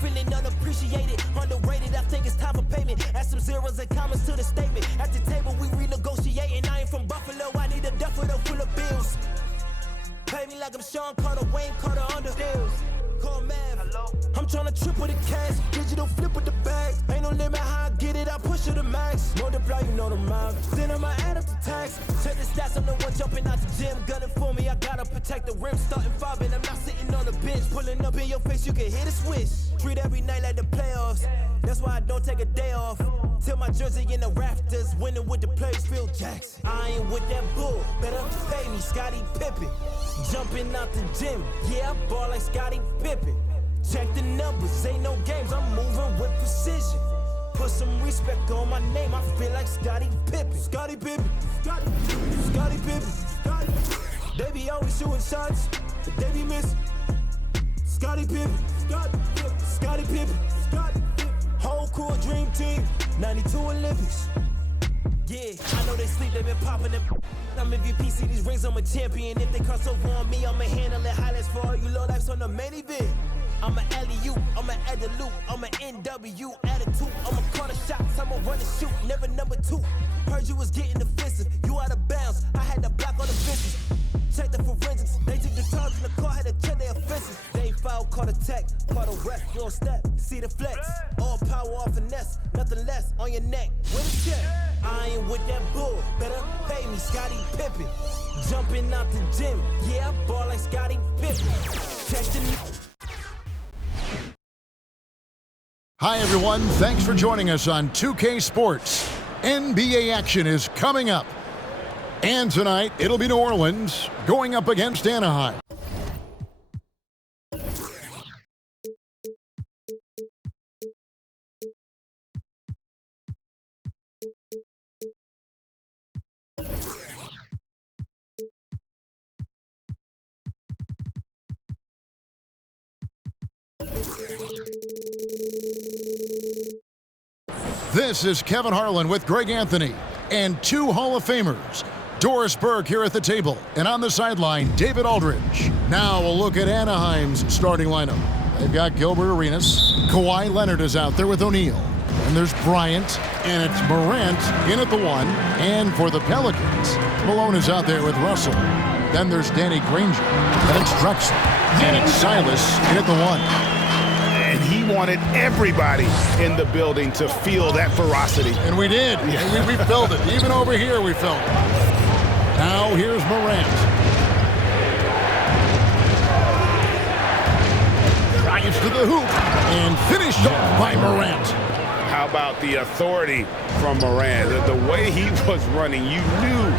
feeling unappreciated, underrated. I think it's time for payment. Add some zeros and commas to the statement. At the table, we renegotiating. I ain't from Buffalo, I need a duffel full of bills. Pay me like I'm Sean Carter, Wayne Carter under deals. Call Mav. I'm tryna triple the cash, digital flip with the bag. Ain't no limit how I get it, I push it to max. Multiply, you know the math. Then I'ma add up the tax. Check the stats, I'm the one jumping out the gym. Gunning for me, I gotta protect the rim. Starting 5 and I'm not sitting on the bench. Pulling up in your face, you can hit a switch. Treat every night like the playoffs. That's why I don't take a day off. Till my jersey in the rafters, winning with the players, Phil Jackson. I ain't with that bull, better pay me, Scottie Pippen. Jumping out the gym, yeah, I ball like Scottie Pippen. Check the numbers, ain't no games, I'm moving with precision. Put some respect on my name, I feel like Scottie Pippen. Scottie Pippen, Scottie Pippen. They be always shooting shots, but they be missing. Scottie Pippen, Scottie Pippen. Whole crew, dream team, 92 Olympics. Yeah, I know they sleep, they been popping them. I'm MVP, see these rings, I'm a champion. If they cross over on me, I'ma handle it. Highlights for all you low lifes on the main event. I'm a alley-oop, I'm a add the loop, I'm a NW attitude. I'ma call the shots, I'ma run and shoot, never number 2. Heard you was getting defensive, you out of bounds, I had to block all the fences. Check the forensics, they took the charge in the car, had to check their offenses. They ain't foul, caught a tech, caught a ref, you don't step, see the flex. All power off finesse, nothing less on your neck, with a check. I ain't with that bull, better pay me, Scottie Pippen. Jumping out the gym, yeah, I ball like Scottie Pippen. Check the Hi, everyone. Thanks for joining us on 2K Sports. NBA action is coming up. And tonight, it'll be New Orleans going up against Anaheim. This is Kevin Harlan with Greg Anthony and 2 Hall of Famers. Doris Burke here at the table, and on the sideline, David Aldridge. Now a look at Anaheim's starting lineup. They've got Gilbert Arenas. Kawhi Leonard is out there with O'Neal. And there's Bryant, and it's Morant in at the 1. And for the Pelicans, Malone is out there with Russell. Then there's Danny Granger, and it's Drexler. And it's Silas in at the 1. And he wanted everybody in the building to feel that ferocity. And we did. Yeah. We felt it. Even over here, we felt it. Now here's Morant. Drives to the hoop and finished off by Morant. How about the authority from Morant? The way he was running, you knew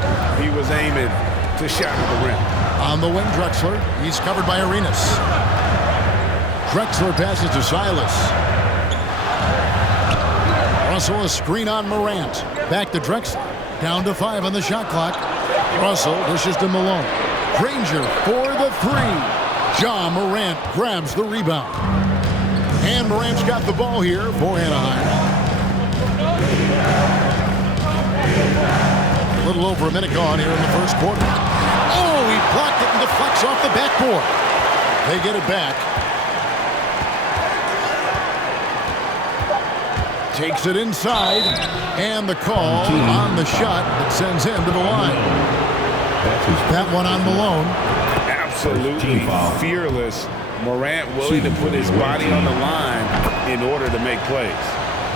he was aiming to shatter the rim. On the wing, Drexler. He's covered by Arenas. Drexler passes to Silas. Russell, a screen on Morant. Back to Drexler. Down to 5 on the shot clock. Russell dishes to Malone. Granger for the 3. Ja Morant grabs the rebound. And Morant's got the ball here for Anaheim. A little over a minute gone here in the first quarter. Oh, he blocked it and deflects off the backboard. They get it back. Takes it inside, and the call on the shot that sends him to the line. That one on Malone. Absolutely fearless. Morant willing to put his body on the line in order to make plays.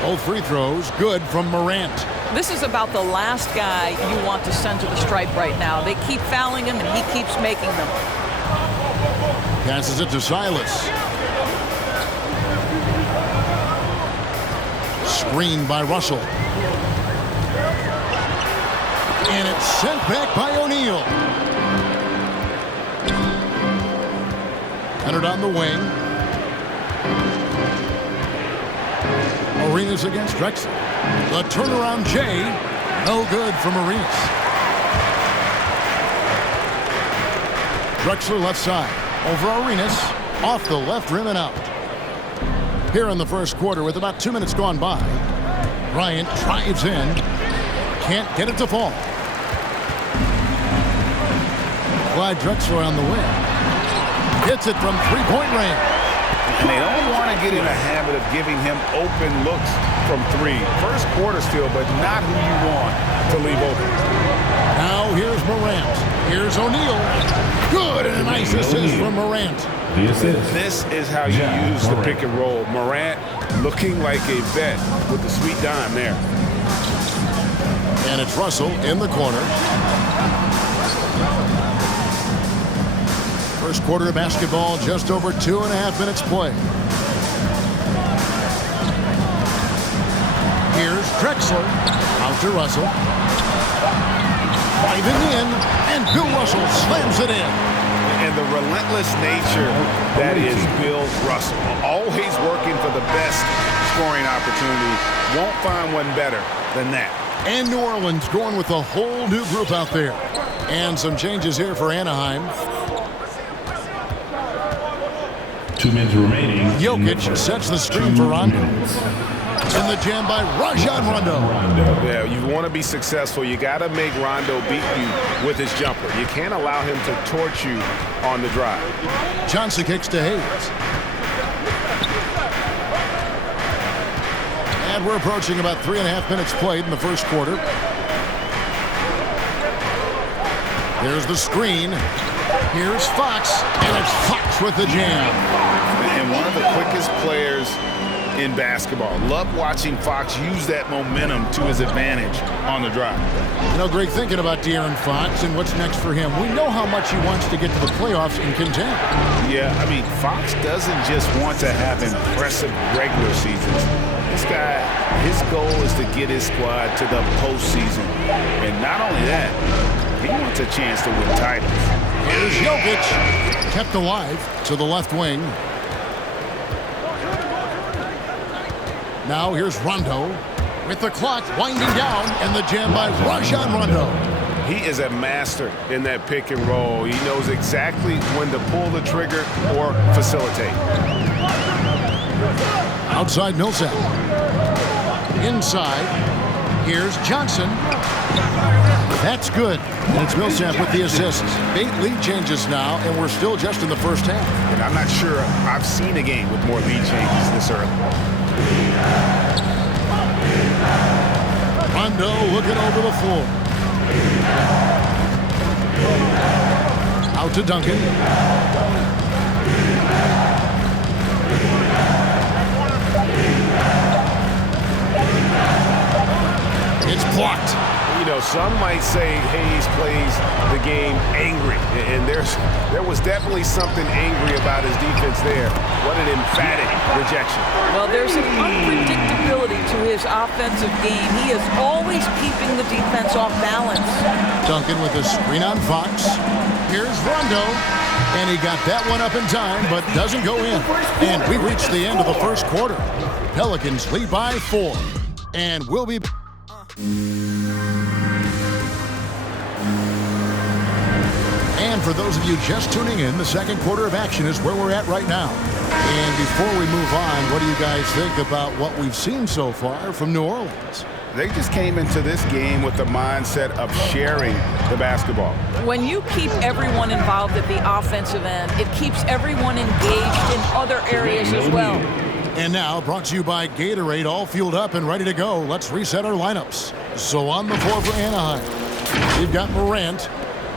Both free throws good from Morant. This is about the last guy you want to send to the stripe right now. They keep fouling him, and he keeps making them. Passes it to Silas. Screened by Russell. And it's sent back by O'Neal. Leonard on the wing. Arenas against Drexler. The turnaround Jay. No good from Arenas. Drexler left side. Over Arenas. Off the left rim and out. Here in the first quarter with about 2 minutes gone by. Bryant drives in. Can't get it to fall. Clyde Drexler on the wing. Hits it from three-point range. And they don't want to get in a habit of giving him open looks from three. First quarter still, but not who you want to leave open. Now here's Morant. Here's O'Neal. Good, and a nice assist from Morant. This is how you use the pick and roll. Morant looking like a vet with the sweet dime there. And it's Russell in the corner. First quarter of basketball, just over 2.5 minutes play. Here's Drexler. Out to Russell. Driving in, and Bill Russell slams it in. And the relentless nature that is Bill Russell. Always working for the best scoring opportunity. Won't find one better than that. And New Orleans going with a whole new group out there. And some changes here for Anaheim. 2 minutes remaining. Jokic sets the screen for Rondo. In the jam by Rajon Rondo. Yeah, you want to be successful, you got to make Rondo beat you with his jumper. You can't allow him to torch you on the drive. Johnson kicks to Hayes. And we're approaching about 3.5 minutes played in the first quarter. There's the screen. Here's Fox, and it's Fox with the jam. And one of the quickest players in basketball. Love watching Fox use that momentum to his advantage on the drive. You know, Greg, thinking about De'Aaron Fox and what's next for him, we know how much he wants to get to the playoffs and contend. Yeah, I mean, Fox doesn't just want to have impressive regular seasons. This guy, his goal is to get his squad to the postseason. And not only that, he wants a chance to win titles. Here's Jokic, kept alive to the left wing. Now here's Rondo with the clock winding down, and the jam by Rajon Rondo. He is a master in that pick and roll. He knows exactly when to pull the trigger or facilitate. Outside Millsap. Inside, here's Johnson. That's good. And it's Millsap with the assists. 8 lead changes now, and we're still just in the first half. And I'm not sure I've seen a game with more lead changes this early. Rondo looking over the floor. Out to Duncan. It's blocked. You know, some might say Hayes plays the game angry, and there was definitely something angry about his defense there. What an emphatic rejection. Well, there's an unpredictability to his offensive game. He is always keeping the defense off balance. Duncan with a screen on Fox. Here's Rondo, and he got that one up in time, but doesn't go in. And we reached the end of the first quarter. Pelicans lead by 4, and we'll be... And for those of you just tuning in, the second quarter of action is where we're at right now. And before we move on, what do you guys think about what we've seen so far from New Orleans? They just came into this game with the mindset of sharing the basketball. When you keep everyone involved at the offensive end, it keeps everyone engaged in other areas as well. And now, brought to you by Gatorade, all fueled up and ready to go. Let's reset our lineups. So on the floor for Anaheim, we've got Morant.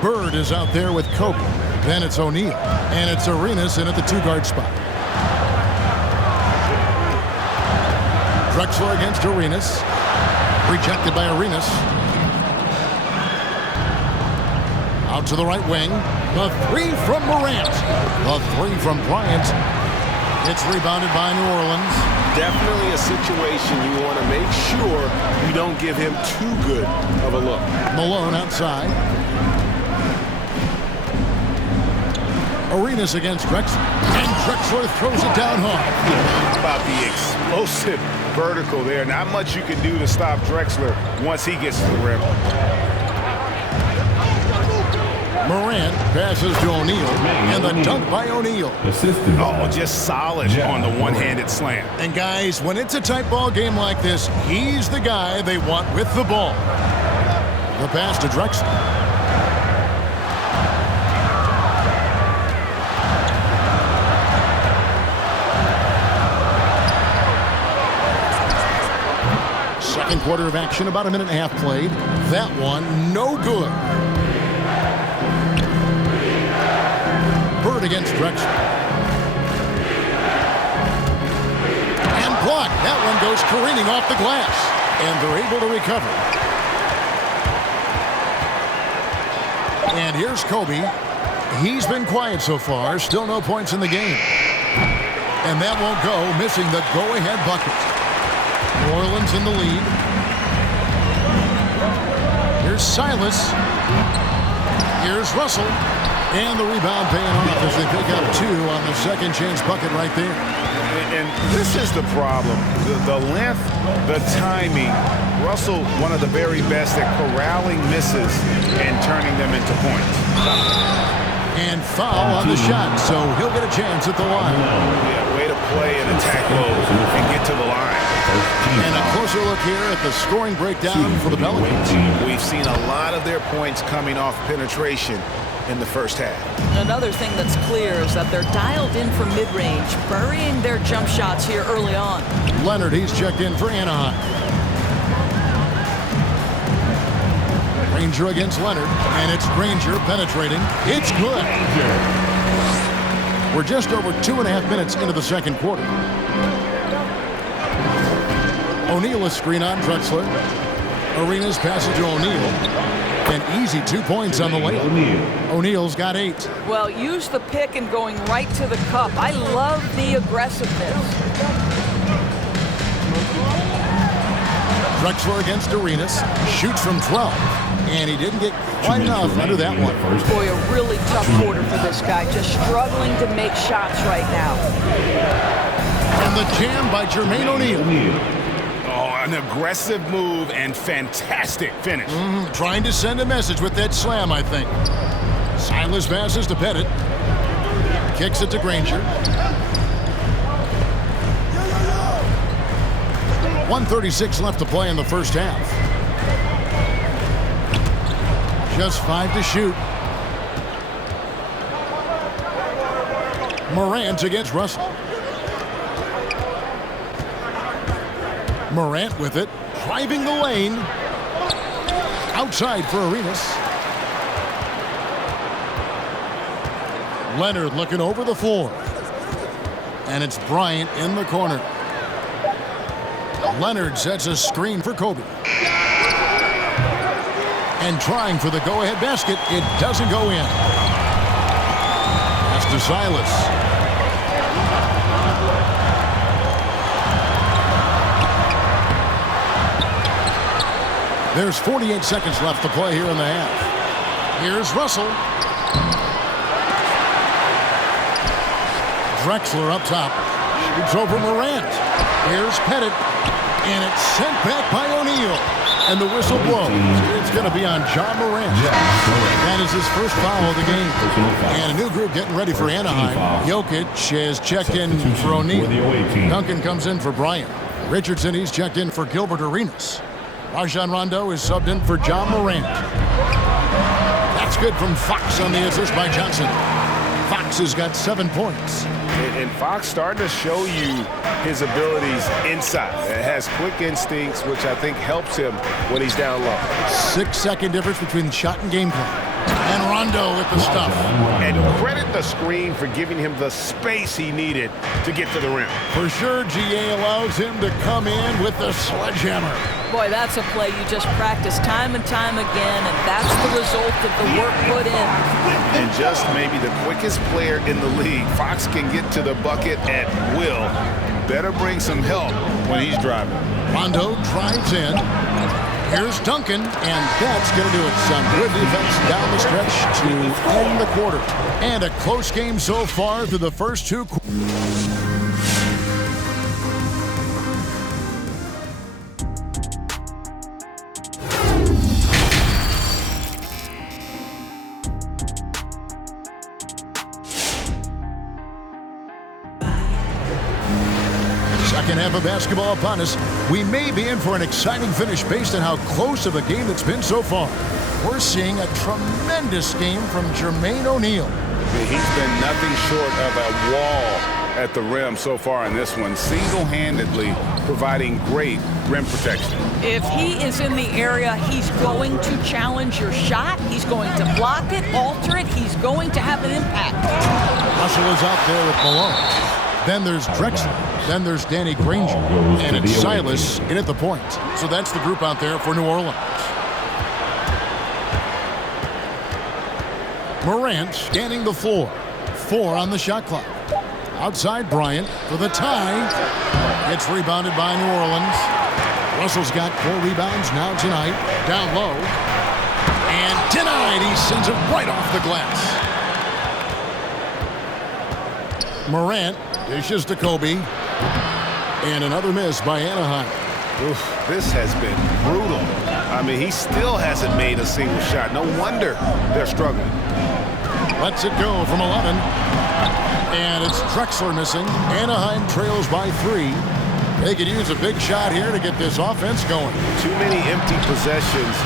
Bird is out there with Kobe. Then it's O'Neal. And it's Arenas in at the 2-guard spot. Drexler against Arenas. Rejected by Arenas. Out to the right wing. The 3 from Morant. The 3 from Bryant. It's rebounded by New Orleans. Definitely a situation you want to make sure you don't give him too good of a look. Malone outside. Arenas against Drexler. And Drexler throws it down hard. How about the explosive vertical there? Not much you can do to stop Drexler once he gets to the rim. Morant passes to O'Neal, and the dunk by O'Neal. Oh, just solid on the one-handed slam. And guys, when it's a tight ball game like this, he's the guy they want with the ball. The pass to Drexler. Second quarter of action, about a minute and a half played. That one, no good. Bird against Drexler. And blocked. That one goes careening off the glass. And they're able to recover. And here's Kobe. He's been quiet so far. Still no points in the game. And that won't go, missing the go-ahead bucket. New Orleans in the lead. Here's Silas. Here's Russell. And the rebound paying off as they pick up 2 on the second chance bucket right there. And this is the problem. The length, the timing. Russell, one of the very best at corralling misses and turning them into points. And foul on the shot, so he'll get a chance at the line. Yeah, way to play and attack low and get to the line. And a closer look here at the scoring breakdown for the Pelicans. We've seen a lot of their points coming off penetration in the first half. Another thing that's clear is that they're dialed in from mid-range, burying their jump shots here early on. Leonard, he's checked in for Anaheim. Granger against Leonard, and it's Granger penetrating. It's good. We're just over 2.5 minutes into the second quarter. O'Neal a screen on Drexler. Arenas passes to O'Neal. An easy 2 points on the layup. O'Neal's got 8. Well, use the pick and going right to the cup. I love the aggressiveness. Drexler against Arenas. Shoots from 12. And he didn't get quite enough under that one. Boy, a really tough quarter for this guy. Just struggling to make shots right now. And the jam by Jermaine O'Neal. Oh, an aggressive move and fantastic finish. Trying to send a message with that slam, I think. Silas passes to Pettit. Kicks it to Granger. 1:36 left to play in the first half. Just 5 to shoot. Morant against Russell. Morant with it, driving the lane. Outside for Arenas. Leonard looking over the floor. And it's Bryant in the corner. Leonard sets a screen for Kobe. And trying for the go-ahead basket, it doesn't go in. Pass to Silas. There's 48 seconds left to play here in the half. Here's Russell. Drexler up top. Shoots over Morant. Here's Pettit. And it's sent back by O'Neal. And the whistle blows. It's going to be on John Morant. That is his first foul of the game. And a new group getting ready for Anaheim. Jokic has checked in for O'Neal. Duncan comes in for Bryant. Richardson, he's checked in for Gilbert Arenas. Rajon Rondo is subbed in for John Morant. That's good from Fox on the assist by Johnson. Fox has got 7 points. And Fox starting to show you his abilities inside. It has quick instincts, which I think helps him when he's down low. 6-second difference between shot and game play. And Rondo with the stuff. And credit the screen for giving him the space he needed to get to the rim. For sure, GA allows him to come in with the sledgehammer. Boy, that's a play you just practice time and time again, and that's the result of the work put in. And just maybe the quickest player in the league. Fox can get to the bucket at will. Better bring some help when he's driving. Rondo drives in. Here's Duncan, and that's going to do it. Some good defense down the stretch to end the quarter. And a close game so far through the first 2 quarters. Second half of basketball upon us. We may be in for an exciting finish based on how close of a game it's been so far. We're seeing a tremendous game from Jermaine O'Neal. He's been nothing short of a wall at the rim so far in this one, single-handedly providing great rim protection. If he is in the area, he's going to challenge your shot. He's going to block it, alter it. He's going to have an impact. Russell is out there with Malone. Then there's Drexler. Then there's Danny Granger. And it's Silas in at the point. So that's the group out there for New Orleans. Morant scanning the floor. 4 on the shot clock. Outside Bryant for the tie. It's rebounded by New Orleans. Russell's got 4 rebounds now tonight. Down low. And denied. He sends it right off the glass. Morant dishes to Kobe. And another miss by Anaheim. Oof, this has been brutal. I mean, he still hasn't made a single shot. No wonder they're struggling. Lets it go from 11. And it's Drexler missing. Anaheim trails by 3. They could use a big shot here to get this offense going. Too many empty possessions.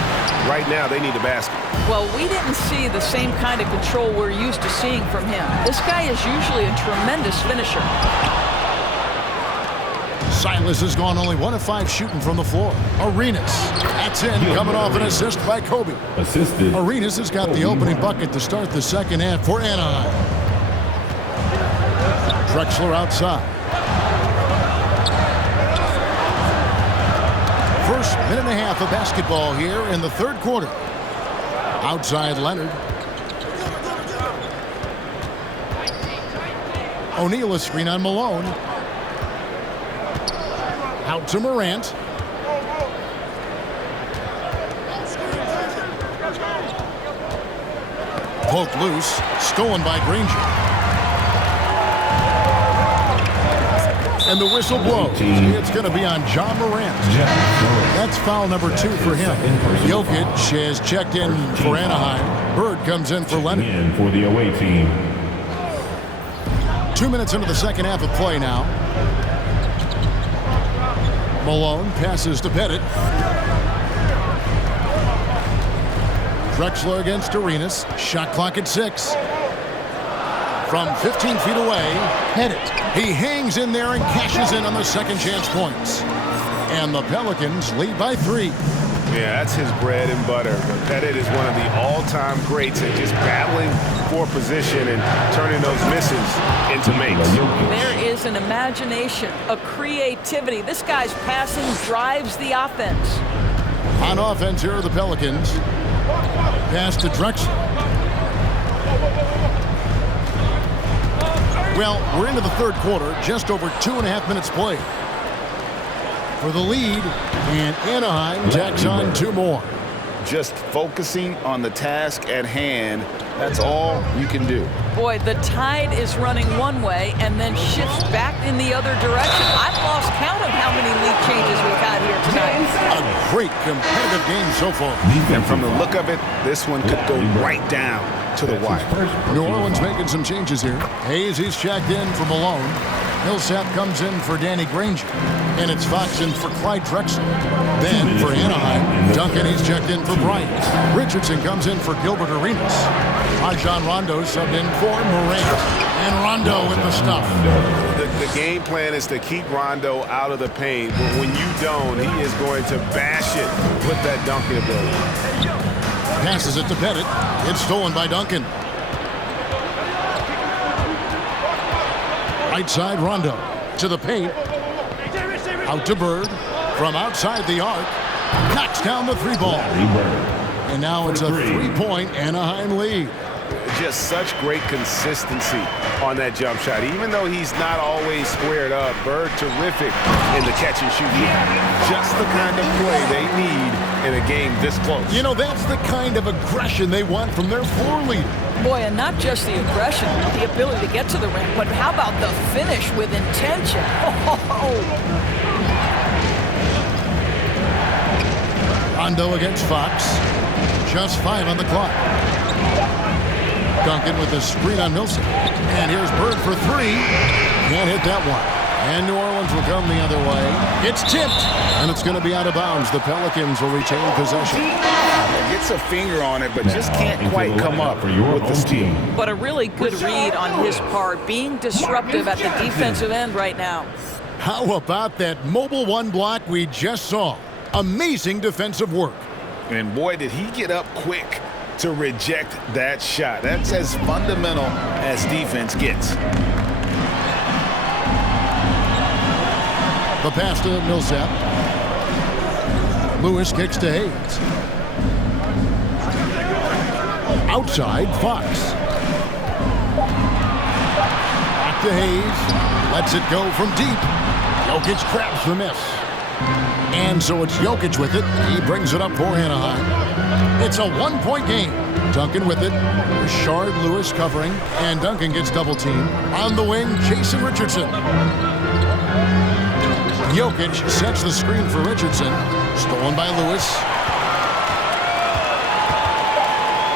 Right now, they need a basket. Well, we didn't see the same kind of control we're used to seeing from him. This guy is usually a tremendous finisher. Silas has gone only 1 of 5 shooting from the floor. Arenas. That's in, coming off an assist by Kobe. Assisted. Arenas has got the opening bucket to start the second half for Anaheim. Drexler outside. First minute and a half of basketball here in the third quarter. Outside Leonard. O'Neal a screen on Malone. Out to Morant. Poked loose. Stolen by Granger. And the whistle blows. It's going to be on John Morant. That's foul number 2 for him. Jokic has checked in for Anaheim. Bird comes in for Leonard. In for the away team. 2 minutes into the second half of play now. Malone passes to Pettit. Drexler against Arenas. Shot clock at 6. From 15 feet away, Pettit. He hangs in there and cashes in on the second chance points. And the Pelicans lead by 3. Yeah, that's his bread and butter. But Pettit is one of the all-time greats at just battling for position and turning those misses into makes. There is an imagination, a creativity. This guy's passing drives the offense. On offense here are the Pelicans. Pass to Drexler. Well, we're into the third quarter, just over 2.5 minutes played. For the lead, and Anaheim tacks on 2 more. Just focusing on the task at hand, that's all you can do. Boy, the tide is running one way and then shifts back in the other direction. I've lost count of how many lead changes we've had here tonight. A great competitive game so far. And from the look of it, this one could go right down to the wire. New Orleans making some changes here. Hayes, he's checked in for Malone. Millsap comes in for Danny Granger. And it's Fox in for Clyde Drexler. Then for Anaheim, Duncan, he's checked in for Bryant. Richardson comes in for Gilbert Arenas. Rajon Rondo subbed in for Morant. And Rondo with the stuff. The game plan is to keep Rondo out of the paint. But when you don't, he is going to bash it with that dunking ability. Passes it to Pettit. It's stolen by Duncan. Right side Rondo to the paint. Out to Bird. From outside the arc. Knocks down the 3-ball. And now it's a 3-point Anaheim lead. Just such great consistency on that jump shot. Even though he's not always squared up, Bird terrific in the catch and shoot game. Just the kind of play they need in a game this close. You know, that's the kind of aggression they want from their floor leader. Boy, and not just the aggression, the ability to get to the rim, but how about the finish with intention? Rondo against Fox. Just 5 on the clock. Duncan with the screen on Millsap. And here's Bird for 3. Can't hit that one. And New Orleans will come the other way. It's tipped, and it's going to be out of bounds. The Pelicans will retain possession. Gets a finger on it, but just can't quite come up with the steal. But a really good read on his part, being disruptive at the defensive end right now. How about that mobile one block we just saw? Amazing defensive work. And boy, did he get up quick to reject that shot. That's as fundamental as defense gets. The pass to Millsap. Lewis kicks to Hayes. Outside, Fox. Back to Hayes. Lets it go from deep. Jokic grabs the miss. And so it's Jokic with it. He brings it up for Anaheim. It's a one-point game. Duncan with it. Rashard Lewis covering. And Duncan gets double-teamed. On the wing, Jason Richardson. Jokic sets the screen for Richardson. Stolen by Lewis.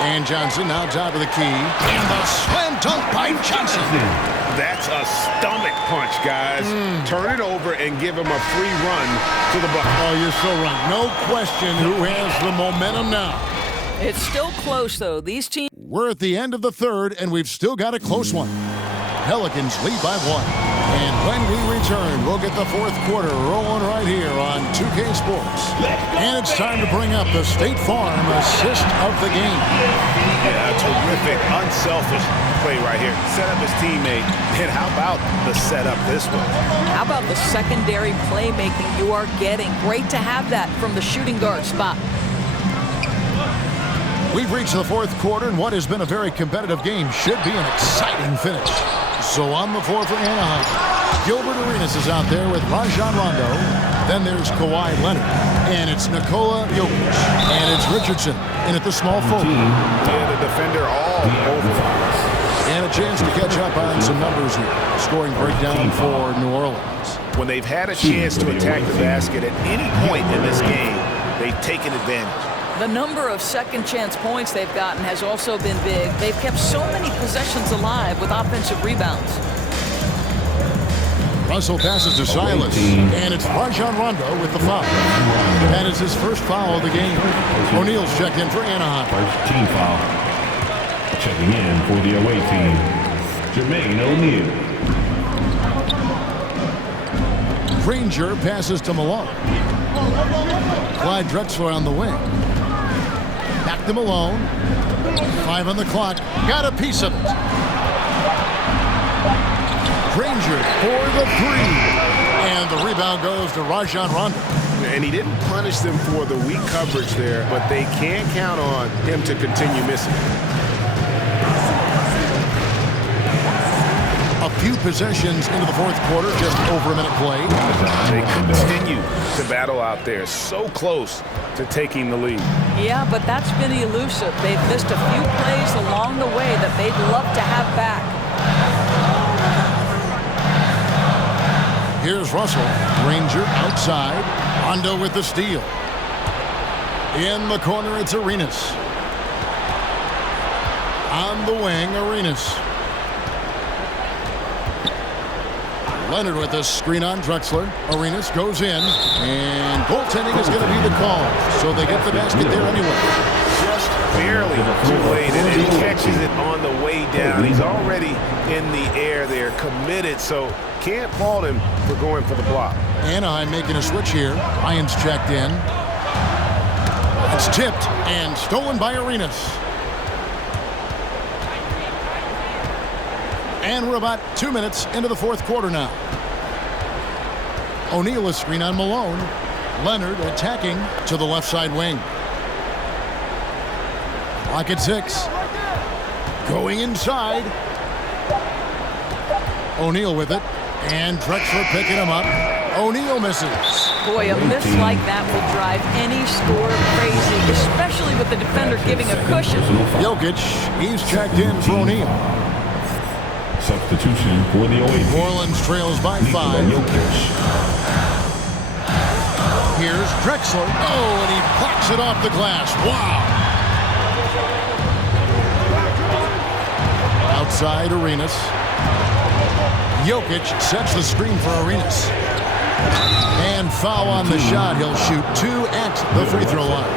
And Johnson now top of the key. And the slam dunk by Johnson. That's a stomach punch, guys. Turn it over and give him a free run to the bucket. Oh, you're so right. No question who has the momentum now. It's still close, though. These teams... We're at the end of the third, and we've still got a close one. Pelicans lead by 1. And when we return, we'll get the fourth quarter rolling right here on 2K Sports. And it's time to bring up the State Farm assist of the game. Yeah, a terrific, unselfish play right here. Set up his teammate. And how about the setup this one? How about the secondary playmaking you are getting? Great to have that from the shooting guard spot. We've reached the fourth quarter, and what has been a very competitive game should be an exciting finish. So on the floor for Anaheim, Gilbert Arenas is out there with Rajon Rondo. Then there's Kawhi Leonard. And it's Nikola Jokic. And it's Richardson in at the small forward. And the defender all over. And a chance to catch up on some numbers here. Scoring breakdown for New Orleans. When they've had a chance to attack the basket at any point in this game, they've taken advantage. The number of second chance points they've gotten has also been big. They've kept so many possessions alive with offensive rebounds. Russell passes to Silas, and it's Rajon Rondo with the foul. That is his first foul of the game. O'Neal's checked in for Anaheim. First team foul. Checking in for the away team, Jermaine O'Neal. Granger passes to Malone. Clyde Drexler on the wing. Back to Malone. 5 on the clock. Got a piece of it. Granger for the 3. And the rebound goes to Rajon Rondo. And he didn't punish them for the weak coverage there, but they can't count on him to continue missing. A few possessions into the fourth quarter, just over a minute played. They continue to battle out there, so close to taking the lead. Yeah, but that's been elusive. They've missed a few plays along the way that they'd love to have back. Here's Russell. Granger outside. Rondo with the steal. In the corner, it's Arenas. On the wing, Arenas. Leonard with a screen on Drexler. Arenas goes in, and goaltending is going to be the call. So they get the basket there anyway. Just barely too late, and he catches it on the way down. He's already in the air there, committed, so can't fault him for going for the block. Anaheim making a switch here. Ryan's checked in. It's tipped and stolen by Arenas. And we're about 2 minutes into the fourth quarter now. O'Neal a screen on Malone. Leonard attacking to the left side wing. Clock at 6. Going inside. O'Neal with it. And Drexler picking him up. O'Neal misses. Boy, a miss like that will drive any scorer crazy, especially with the defender giving a cushion. Jokic, he's checked in for O'Neal. Substitution for the away team. New Orleans trails by 5. Here's Drexler. Oh, and he blocks it off the glass. Wow. Outside Arenas. Jokic sets the screen for Arenas. And foul on the shot. He'll shoot 2 at the free throw line.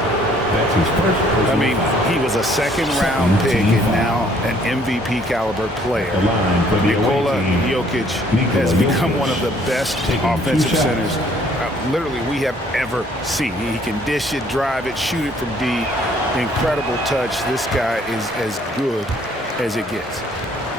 That's his first personal I mean, foul. he was a second-round pick and now an MVP caliber player. The line for the Nikola away team, Jokic Nikola has become Jokic, one of the best taking 2 offensive shots. centers literally we have ever seen. He can dish it, drive it, shoot it from deep. Incredible touch. This guy is as good as it gets.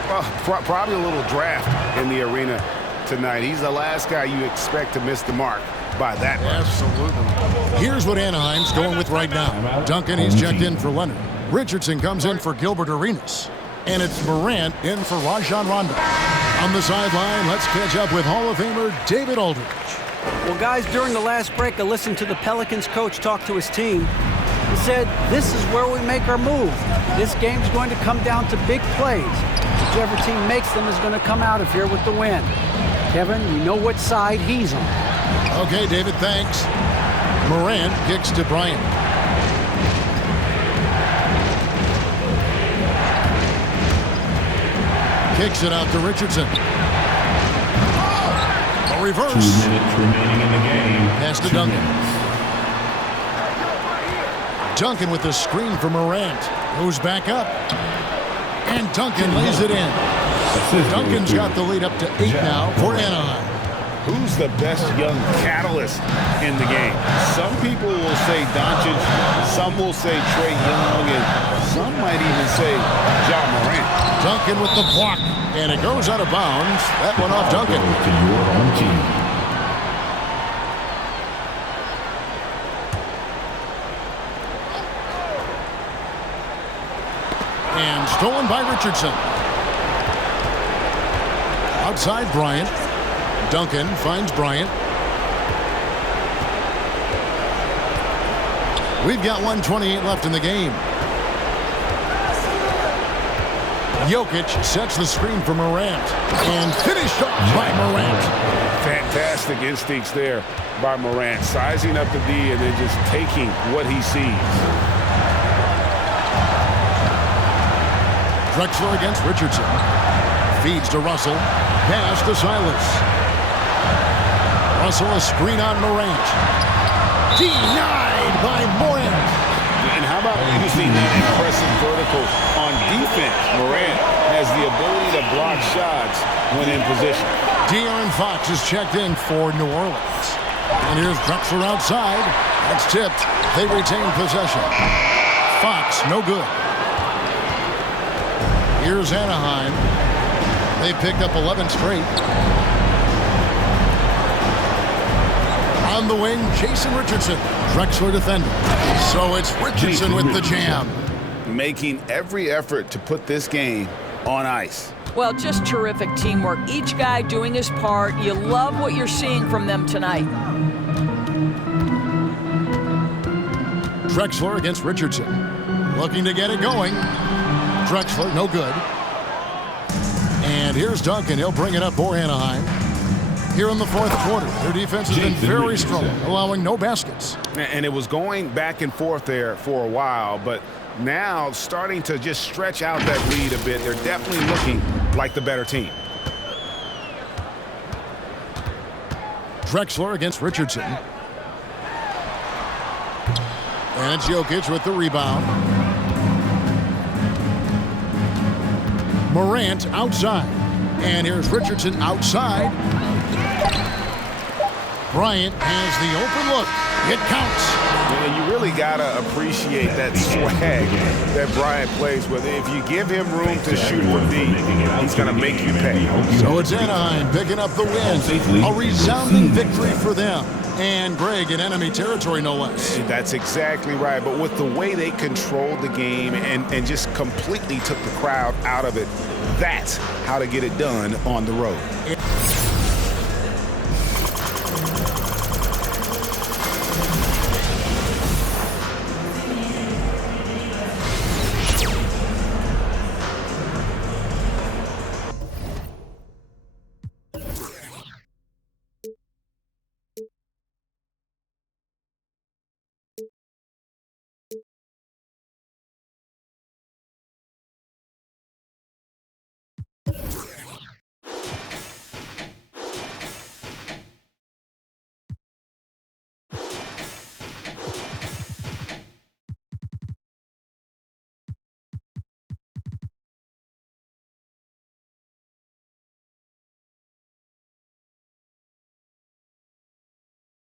Well, probably a little draft in the arena tonight. He's the last guy you expect to miss the mark by that much. Absolutely. Here's what Anaheim's going with right now. Duncan, he's checked in for Leonard. Richardson comes in for Gilbert Arenas. And it's Morant in for Rajon Rondo. On the sideline, let's catch up with Hall of Famer David Aldridge. Well, guys, during the last break, I listened to the Pelicans coach talk to his team. He said, this is where we make our move. This game's going to come down to big plays. Whichever team makes them is going to come out of here with the win. Kevin, you know what side he's on. Okay, David, thanks. Morant kicks to Bryant. Kicks it out to Richardson. A reverse. 2 minutes remaining in the game. Pass to 2 Duncan. minutes. Duncan with the screen for Morant. Goes back up. And Duncan lays it in. Duncan's got the lead up to 8 now for Anaheim. Who's the best young catalyst in the game? Some people will say Doncic, some will say Trae Young, and some might even say Ja Morant. Duncan with the block, and it goes out of bounds. That one off Duncan. Goes to your own team. And stolen by Richardson. Outside Bryant. Duncan finds Bryant. We've got 1:28 left in the game. Jokic sets the screen for Morant. And finished off by Morant. Fantastic instincts there by Morant, sizing up the D and then just taking what he sees. Drexler against Richardson. Feeds to Russell. Pass to Silas. Russell a screen on Morant. Denied by Morant. And how about using that impressive vertical on defense? Morant has the ability to block shots when in position. De'Aaron Fox is checked in for New Orleans. And here's Drexler outside. That's tipped. They retain possession. Fox, no good. Here's Anaheim. They picked up 11 straight. On the wing, Jason Richardson. Drexler defending. So it's Richardson with the jam. Making every effort to put this game on ice. Well, just terrific teamwork. Each guy doing his part. You love what you're seeing from them tonight. Drexler against Richardson. Looking to get it going. Drexler, no good. And here's Duncan. He'll bring it up for Anaheim. Here in the fourth quarter, their defense has been very strong, allowing no baskets. And it was going back and forth there for a while, but now starting to just stretch out that lead a bit. They're definitely looking like the better team. Drexler against Richardson. And it's Jokic with the rebound. Morant outside. And here's Richardson outside. Bryant has the open look. It counts. And you really got to appreciate that swag that Bryant plays with. If you give him room to shoot from deep, he's going to make you pay. So it's Anaheim picking up the win. A resounding victory for them. And Greg in enemy territory, no less. That's exactly right. But with the way they controlled the game and just completely took the crowd out of it, that's how to get it done on the road.